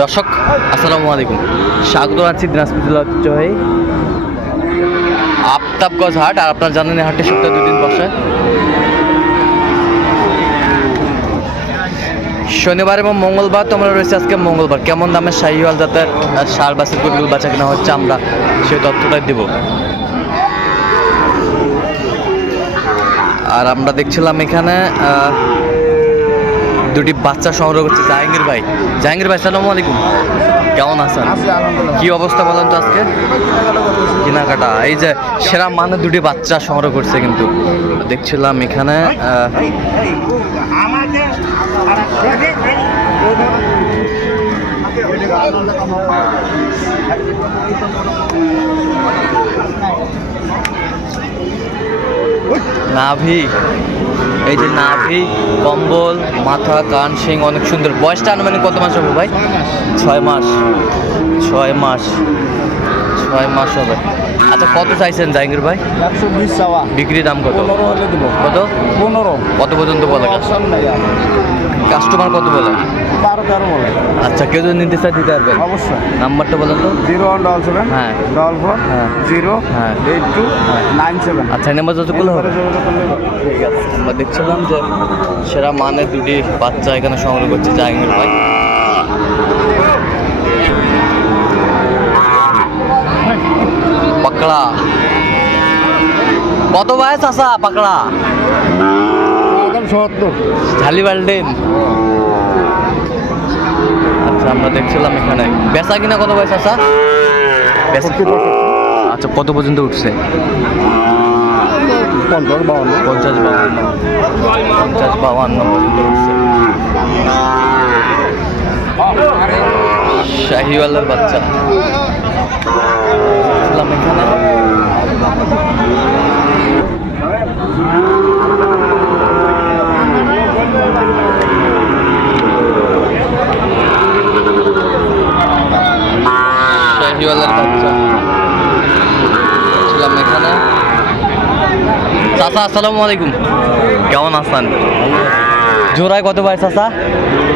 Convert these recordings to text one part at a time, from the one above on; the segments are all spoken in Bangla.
দর্শক আসসালামু আলাইকুম। স্বাগত আছি দিনাজপুর জেলা ঐতিহ্যবাহী আফতাবগঞ্জ হাট আর আপনার জানেন হাটটি সপ্তাহে দুই দিন বসে। শনিবার এবং মঙ্গলবার তোমরা রয়েছে আজকে মঙ্গলবার। কেমন দামে শাহিওয়াল আহ, সার বাসের গরুগুলো বাচ্চা কেনা হচ্ছে আমরা সেই তথ্যটাই দেব। আর আমরা দেখছিলাম এখানে দুটি বাচ্চা সংগ্রহ করছে জাহাঙ্গীর ভাই। জাহাঙ্গীর ভাই সালামু আলাইকুম। কেমন আছেন? কি অবস্থা বলেন তো আজকে? কেনাকাটা। এই যে সেরা মানে দুটি বাচ্চা সংগ্রহ করছে কিন্তু। দেখছিলাম এখানে নাভি। এই যে নাভি, কম্বল, মাথা, কান সিং অনেক সুন্দর। বয়সটা আনুমানিক কত মাস হবে ভাই? ছয় মাস। ছয় মাস। ছয় মাস হবে। আচ্ছা কত চাইছেন জাহাঙ্গীর ভাই? একশো বিশ চাওয়া। বিক্রি দাম কত? পনেরো হলে দেবো। কত? পনেরো। কত পর্যন্ত বলে কাস্টমার কত বলে? বারো তেরো বলে। আচ্ছা কেউ যদি নিতে চায় দিতে পারবেন। অবশ্যই। নাম্বারটা বলেন তো। জিরো ওয়ান ডবল সেভেন হ্যাঁ। ডবল ফোর হ্যাঁ। জিরো হ্যাঁ। Eight two. Nine seven. আচ্ছা নাম্বার যতগুলো হবে? ঠিক আছে আমরা দেখছিলাম যে সেরা মানে দুটি বাচ্চা এখানে সংগ্রহ করছে জাহাঙ্গীর ভাই। পাকড়া। কত বয়স আসা পাকড়া? সত্তর ঝালি বাল্ডিন আচ্ছা আমরা দেখছিলাম এখানে। বেচা কিনা কত বয়স আসা আচ্ছা কত পর্যন্ত উঠছে? পঞ্চাশ পঞ্চাশ বাচ্চা দেখছিলাম এখানে শাহিওয়ালের বাচ্চা দেখছিলাম এখানে চাচা আসসালামু আলাইকুম। কেমন আছেন? জোড়ায় কত পায় চাচা?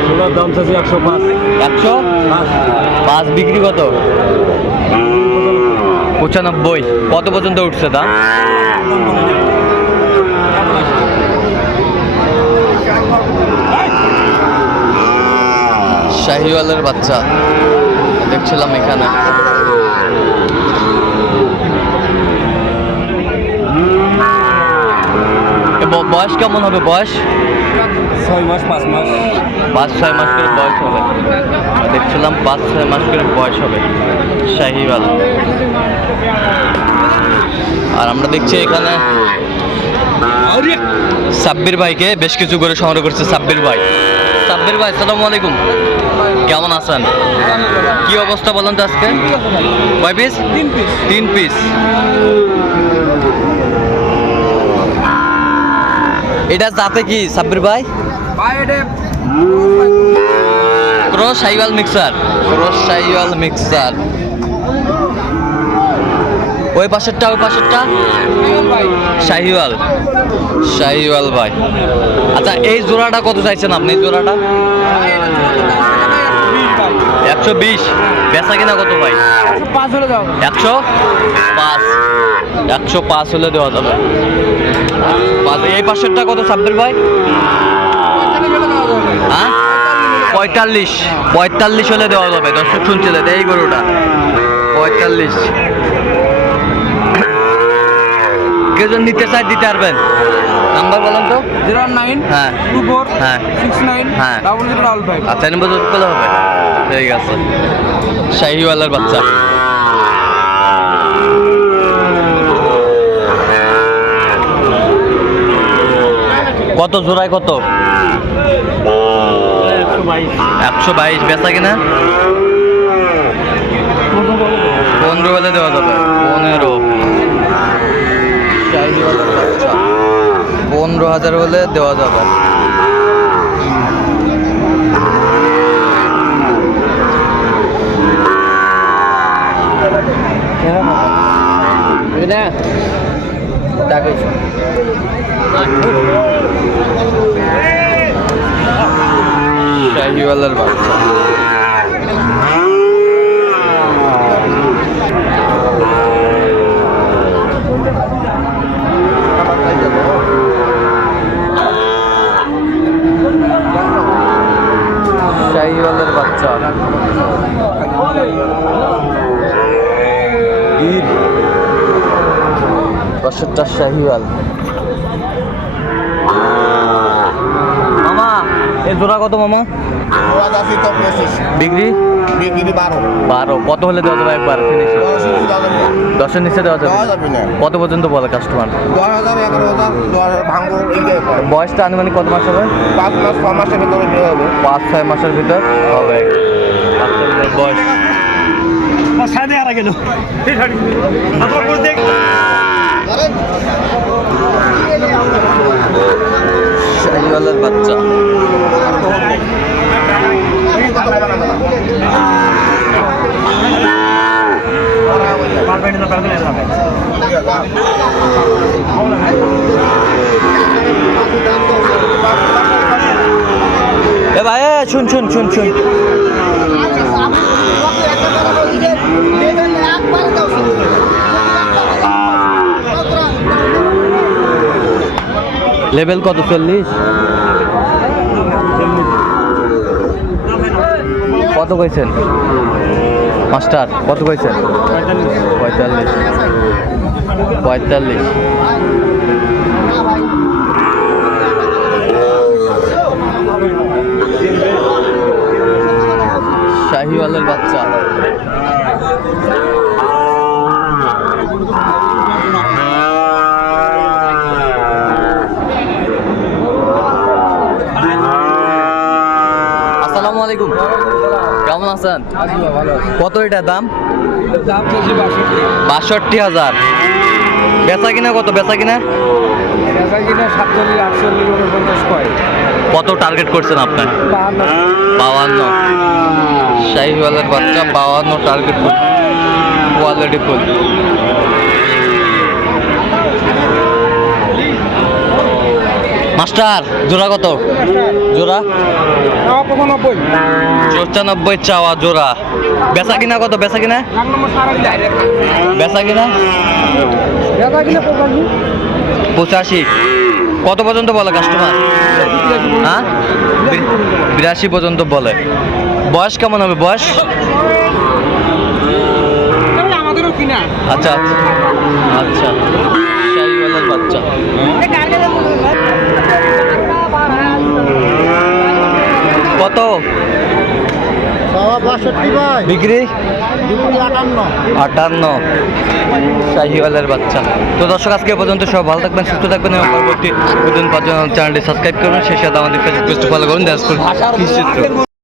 সোনার দাম চাচ্ছি একশো পাঁচ। একশো? পাঁচ। বিক্রি কত? পঁচানব্বই। কত পর্যন্ত উঠছে দাম শাহিওয়ালের বাচ্চা। দেখছিলাম এখানে এ ব- বয়স কেমন হবে বয়স? ছয় মাস পাঁচ মাস। পাঁচ ছয় মাস করে বয়স হবে। দেখছিলাম পাঁচ ছয় মাস করে বয়স হবে। শাহিওয়াল। আর আমরা দেখছি এখানে সাব্বির ভাইকে বেশ কিছু করে সংগ্রহ করছে সাব্বির ভাই। সাব্বির ভাই সালামু আলাইকুম। কেমন আছেন? কি অবস্থা বলেন তো আজকে? কয় পিস তিন পিস তিন পিস এটা যাতে কি সাব্বির ভাই? ক্রস সাইওয়াল মিক্সার। ক্রস সাইওয়াল মিক্সার। ওই পাশেরটা ওই পাশেরটা? শাহিওয়াল শাহিওয়াল ভাই। আচ্ছা এই জোড়াটা কত চাইছেন আপনি? এই জোড়াটা? একশো বিশ। বেচা কিনা কত ভাই? একশো পাঁচ। একশো পাঁচ হলে দেওয়া যাবে। এই পাশেরটা কত সাব্বির ভাই? হ্যাঁ পঁয়তাল্লিশ। পঁয়তাল্লিশ হলে দেওয়া যাবে দর্শক শুনছিলেন এই গরুটা। পঁয়তাল্লিশ। যদি নিতে চায় দিতে পারবেন। নাম্বার বলেন তো। জিরো নাইন হ্যাঁ। টু ফোর হ্যাঁ। সিক্স নাইন হ্যাঁ। Double zero double five. আচ্ছা নম্বর যত পেলে হবে। ঠিক আছে। শাহিওয়ালার বাচ্চা। কত জোড়ায় কত? একশো বাইশ, বেচা কিনা? পনেরো বেলা দেওয়া যাবে। পনেরো। পনেরো হাজার হলে দেওয়া যাবে। শাহিওয়ালার বাচ্চা। শাহিওয়ালার বাচ্চা। গির বাসুরটা শাহিওয়াল। জোড়া কত মামা? বিক্রি? বিক্রি বারো। বারো। কত হলে দেওয়া যাবে একবার? ফিনিশিং দশ দেওয়া যাবে। না দশের নিচে দেওয়া যাবে? কত পর্যন্ত বলে কাস্টমার বয়সটা আনুমানিক কত মাস হবে? পাঁচ মাস ছ মাসের ভিতরে বিয়ে হবে। পাঁচ ছয় মাসের ভিতর হবে। বয়স শাহিওয়ালের বাচ্চা। এ ভাই এ, শুন শুন শুন শুন। লেভেল কত চল্লিশ? কত কইছেন? মাস্টার কত কইছেন? পঁয়তাল্লিশ। পঁয়তাল্লিশ। শাহিওয়ালের বাচ্চা। আলাইকুম। কেমন আছেন? কত এটা দাম? বাষট্টি হাজার। বেচা কিনা কত? বেচা কিনা? কত টার্গেট করছেন আপনার বাউান্ন শাহিওয়ালের বাচ্চা বাউান্ন টার্গেট কোয়ালিটি ফুল মাস্টার, জোড়া কত? জোড়া? পঁচানব্বই চাওয়া জোড়া। বেচা কিনা কত? বেচা কিনা? বেচা কিনা? পঁচাশি। কত পর্যন্ত বলে কাস্টমার হ্যাঁ? বিরাশি পর্যন্ত বলে। বয়স কেমন হবে? বয়স? আচ্ছা আচ্ছা। আচ্ছা। বাচ্চা। কত? বিক্রি? বিক্রি আটান্ন। শাহিওয়ালের বাচ্চা। তো দর্শক আজকে পর্যন্ত সব ভালো থাকবেন সুস্থ থাকবেন এবং পরবর্তী প্রতিদিন পাঁচ চ্যানেলটি সাবস্ক্রাইব করবেন। সেই সাথে আমাদের ফেসবুক পেজটি ফলো করুন।